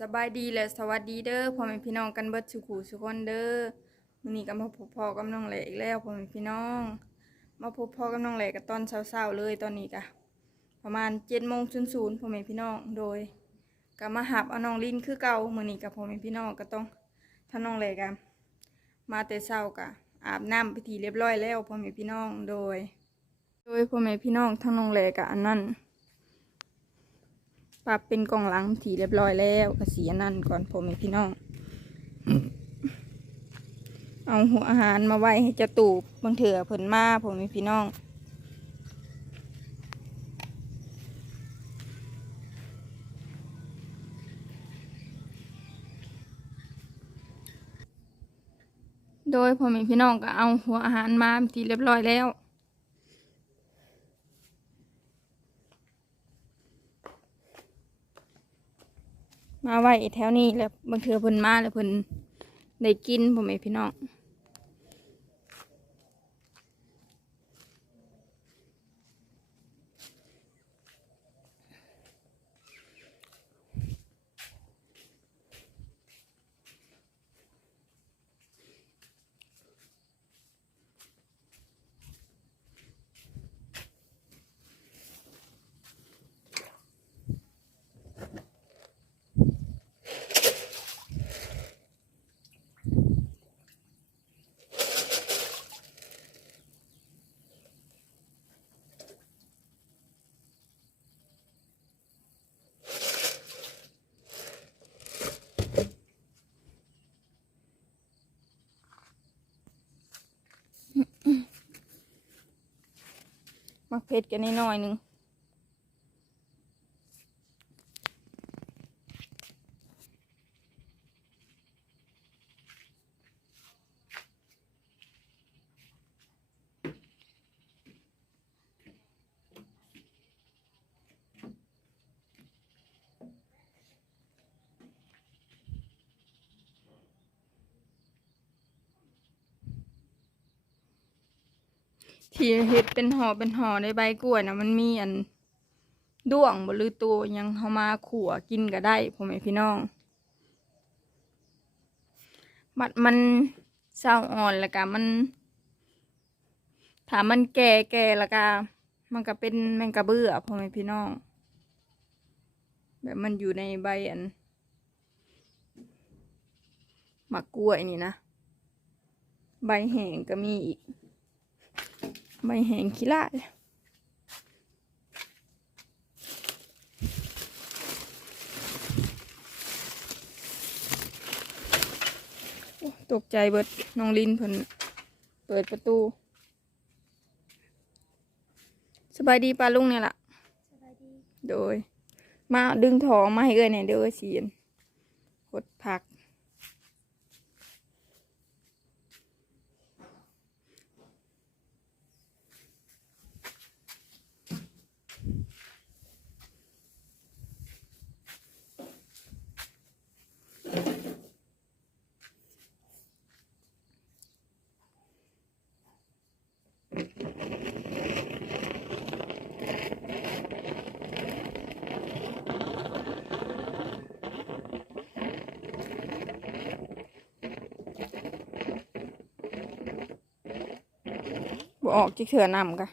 สบายดีและสวัสดีเด้อพ่อแม่พี่น้องกันเบิดสุขูสุกคนเด้อมื้อนี้ก็มาพบพ่อกับน้องแหลอีกแล้วพ่อแม่พี่น้อง มาพบพ่อกับน้องแหลกันตอนเช้าๆเลยตอนนี้ก็ประมาณ7:00น00พ่อแม่พี่น้องโดยก็มาหับเอาน้องลินคือเก่ามื้อนี้กับพ่อแม่พี่น้องก็ต้องถ้าน้องแหลกันมาแต่เช้าก็อาบน้ำไปทีเรียบร้อยแล้วพ่อแม่พี่น้องโดย โดยพ่อแม่พี่น้องทั้งน้องแหลกับอันนั้น ปรับเป็นกล่องหลังถีเรียบร้อยแล้วกระสีนั่นก่อนผมพี่น้อง เอาหัวอาหารมาไว้ให้จะตูบบางเถื่อเพิ่นมาผมพี่น้องโดยผมให้พี่น้องก็เอาหัวอาหารมาทีเรียบร้อยแล้ว มาไว้แถวนี้แล้วบางเทือเพิ่นมาแล้วเพิ่นได้กินผมเองพี่น้อง มักเผ็ดกันนิดหน่อยหนึง ที่เห็ดเป็นห่อเป็นห่อในใบกล้วยนะมันมีอันด้วงบหรือตัวยังเขามาขั่วกินก็ได้ผมเองพี่น้อง บัดมันเศร้าอ่อนแล้วก็มันถามมันแก่แก่แล้วก็มันก็เป็นแมงกระเบื่อพ่อแม่พี่น้อง แบบมันอยู่ในใบอันหมักกล้วยนี่นะ ใบแห้งก็มีอีก ใบแห้งขี้ลาดโอ้ตกใจเบิดน้องลินเพิ่นเปิดประตู สบายดีปลาลุงเนี่ยล่ะสบายดีโดย มาดึงทองมาให้เอ้ยเนี่ยเด้อเสียนหดผัก ออกจิเถื่อนำกะ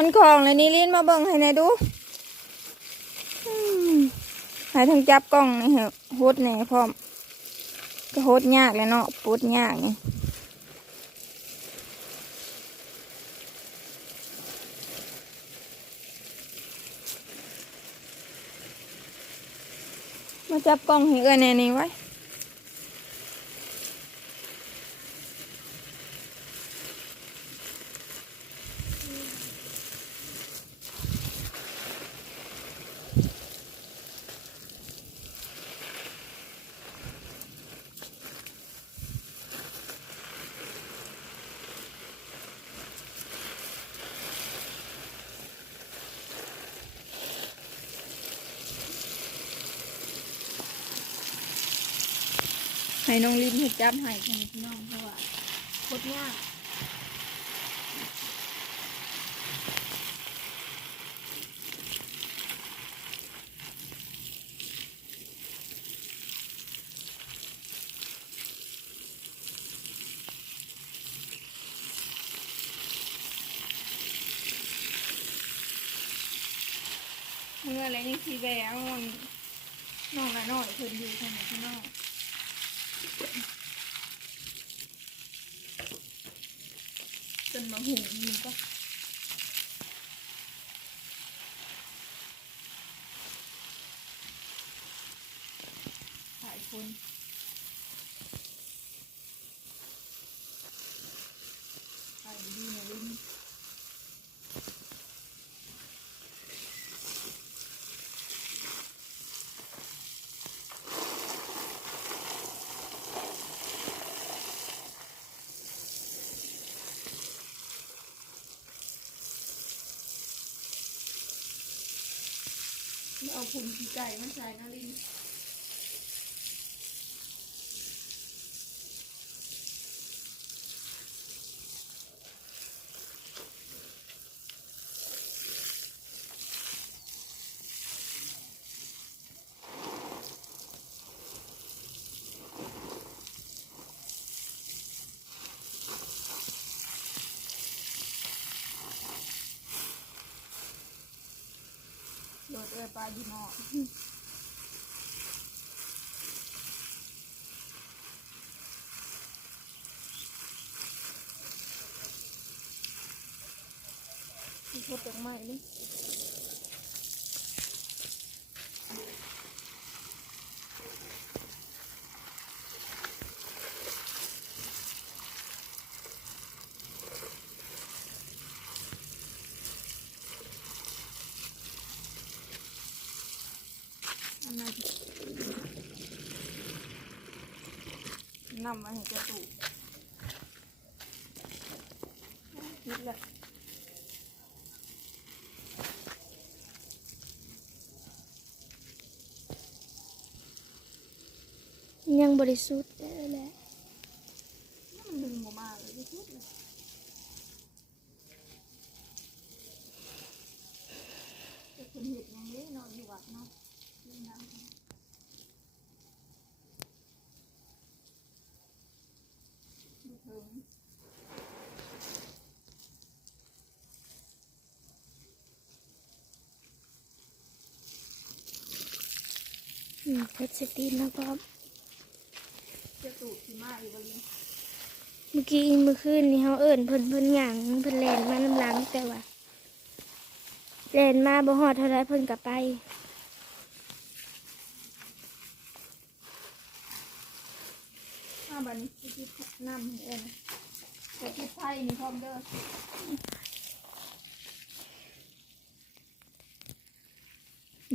มันคลองเลยนี่ลิ้นมาเบิ่งให้หน่อยดูหายทางจับกล้องนี่เหรอโฮดนี่พร้อม ก็โฮดยากเลยเนาะปุดยากนี่มาจับกล้องให้เอ้ยแน่นี่ไว้ ให้น้องลิ้นเห็ดจับให้ค่ะพี่น้องเพราะว่าโคตรยากเมื่อไรนี่สีแววนน้องละน้อยเพิ่นอยู่ค่ะพี่น้อง จนมาหุงมันก็หลายคนไปดีๆนะลิ้น เอาผุนขี้ไก่มาใส่นะ ดดเออปลาดีเนาะมีพดดอกไม้นี่นั้น นำมาให้เจ้าตู่คิดละยังบริสุทธิ์ได้แหละ มันดึงออกมาเลยที่สุดเลยแต่คนเห็ดอยังนี้นอนอยู่วัดเนาะเรื่องน้ำดูเถิง อืมเพชรสตีนนะพ่อมเจะตูดที่มาอีบริเมื่อกี้เมื่อคืนนี่เขาเอิ้นเพิ่นเพิ่นหยังเพิ่นแลนมาน้ำหลังแต่ว่าแลนมาบ่ฮอดเท่าไรเพิ่นกลับไป มาบัดนี้จะคิดน้ำเอ็นจะคิดไทยนี่พร้อมเด้อ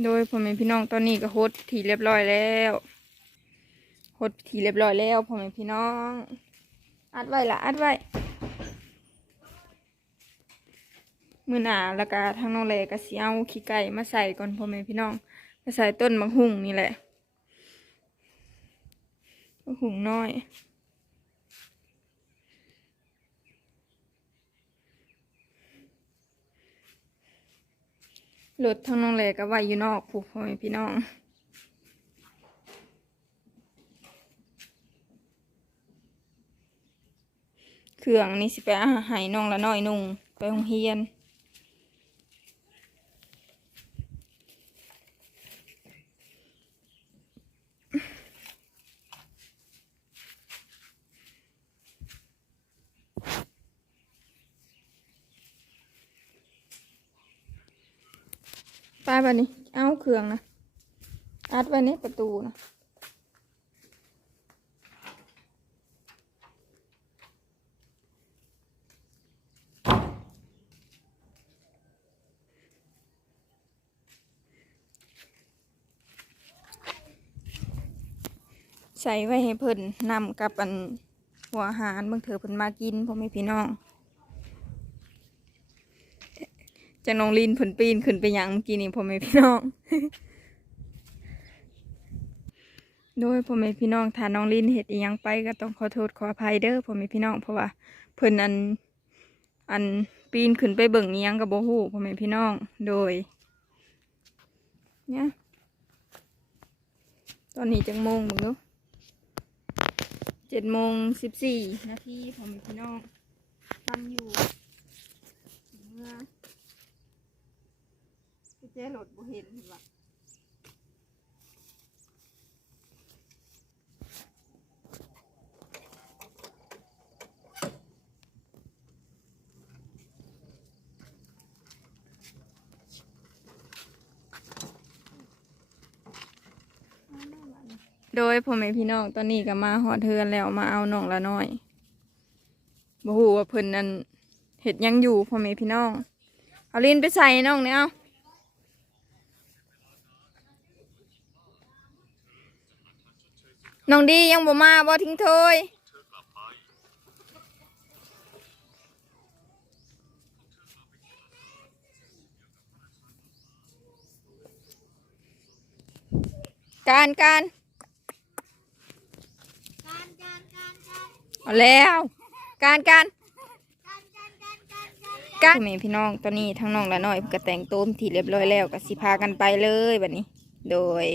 โดยพ่อแม่พี่น้องตอนนี้ก็โฮดทีเรียบร้อยแล้วโฮดทีเรียบร้อยแล้วพ่อแม่พี่น้อง อัดไว้ละอัดไว้มือหนาแล้วก็ทางน้องเลก็เสิเอาขี้ไก่มาใส่ก่อนพ่อแม่พี่น้องมาใส่ต้นมะฮุ่งนี่แหละ มะฮุ่งน้อย รถทางน้องเลก็ไว้อยู่นอกผูกพ่อแม่พี่น้องเครื่องนี่สิไปอาหารน้องละน้อยนุ่งไปโรงเรียน ป้าบันนี้เอาเครื่องนะอัดไว้ในประตูนะใส่ไว้ให้เพิ่นนำกับอันหัวอาหารเบิ่งเถอเพิ่นมากินพ่อแม่พี่น้อง จะน้องลินผลปีนขึ้นไปยังเมื่อกี้นี่พ่อแม่พี่น้อง โดยพ่อแม่พี่น้องถ้าน้องลินเห็ดอียังไปก็ต้องขอโทษขออภัยเด้อพ่อแม่พี่น้องเพราะว่าเพิ่นอันอันปีนขึ้นไปเบิ่งอียังกับโบฮู้พ่อแม่พี่น้อง โดย เนี่ยตอนนี้จังโมงมึงดูเจ็ดโมงสิบสี่นาทีพ่อแม่พี่น้องทำอยู่เมื่อ พี่เจ๊หลดบ่เห็นเห็นปะโดยพ่อแม่พี่น้องตอนนี้ก็มาหอดเทือนแล้วมาเอาน้องละน้อยบ่ฮู้ว่าเพิ่นนั่นเฮ็ดยังอยู่พ่อแม่พี่น้อง เอาลินไปใส่น้องเนี่ยเอา น้องดียังบ่มาบ่ทิ้งเทยการการเอาแล้วการการการแม่พี่น้องตอนนี้ทั้งน้องและน้อยก็แต่งตัวที่เรียบร้อยแล้วก็สิพากันไปเลยแบัดนี้ โดย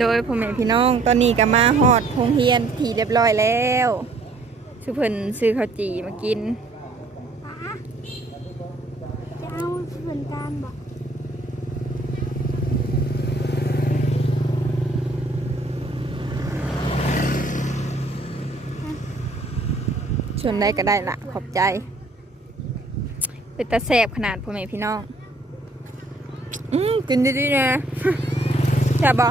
โดยพ่อแม่พี่น้องตอนนี้ก็มาฮอดโรงเรียนที่เรียบร้อยแล้วซื้อเพิ่นซื้อข้าวจี่มากินจะเอาส่วนกลางบ่ส่วนใดก็ได้ละขอบใจ เป็นตาแสบขนาดพ่อแม่พี่น้อง อืมกินดีๆนะแซ่บบ่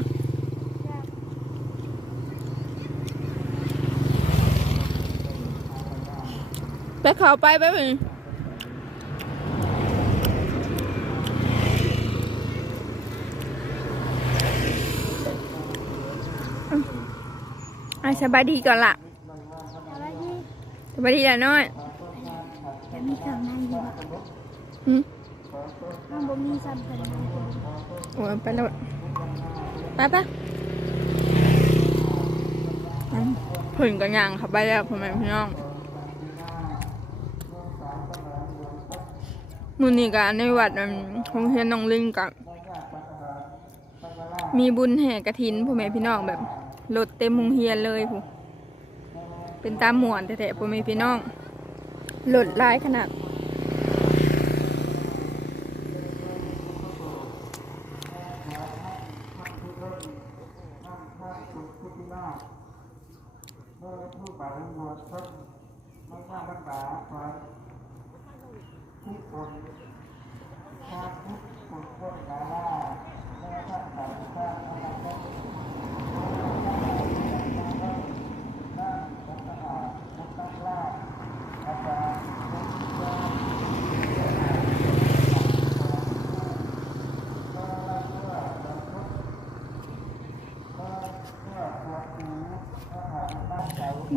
ไปเข้าไปไปไปอะสบายดีก่อนละอะไรที่สบายดีแล้วน้อยจะมีข้างในอยู่บ่อืมมันบ่มีซ้ำข้างในอยู่โอ้ยไปแล้วไปปะอืมเพิ่นก็ย่างเข้าไปแล้วพ่อแม่พี่น้อง มือนี่ก็ในวัดอันโรงเฮียนน้องลิงกับมีบุญแห่กระถินพ่อแม่พี่น้องแบบรถเต็มโรงเฮียนเลยผู้เป็นตามหมวนแท้ๆพ่อแม่พี่น้องรถหลายขนาด คุณพระพุทธคุณพระธรรม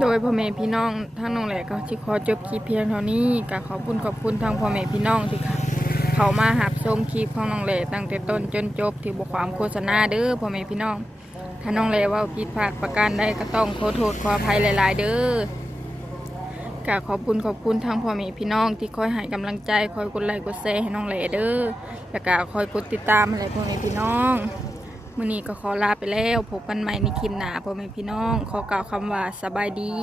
โดยพ่อแม่พี่น้องทั้งน้องแหละก็สิขอจบคลิปเพียงเท่านี้ก็ขอบคุณขอบคุณทางพ่อแม่พี่น้องที่เขามาหับชมคลิปของน้องแหล่ตั้งแต่ต้นจนจบที่บทความโฆษณาเด้อพ่อแม่พี่น้อง ถ้าน้องแหล่ว่าผิดพลาดประการใดก็ต้องขอโทษขออภัยหลาย ๆ เด้อก็ขอบคุณขอบคุณทางพ่อแม่พี่น้องที่คอยให้กำลังใจคอยกดไลค์กดแชร์ให้น้องแหล่เด้อแล้วก็คอยกดติดตามอะไรพ่อแม่พี่น้อง มื่อนี้ก็ขอลาไปแล้วพบกันใหม่ในคลิปหน้าพ่อแม่พี่น้อง ขอกล่าวคำว่าสบายดี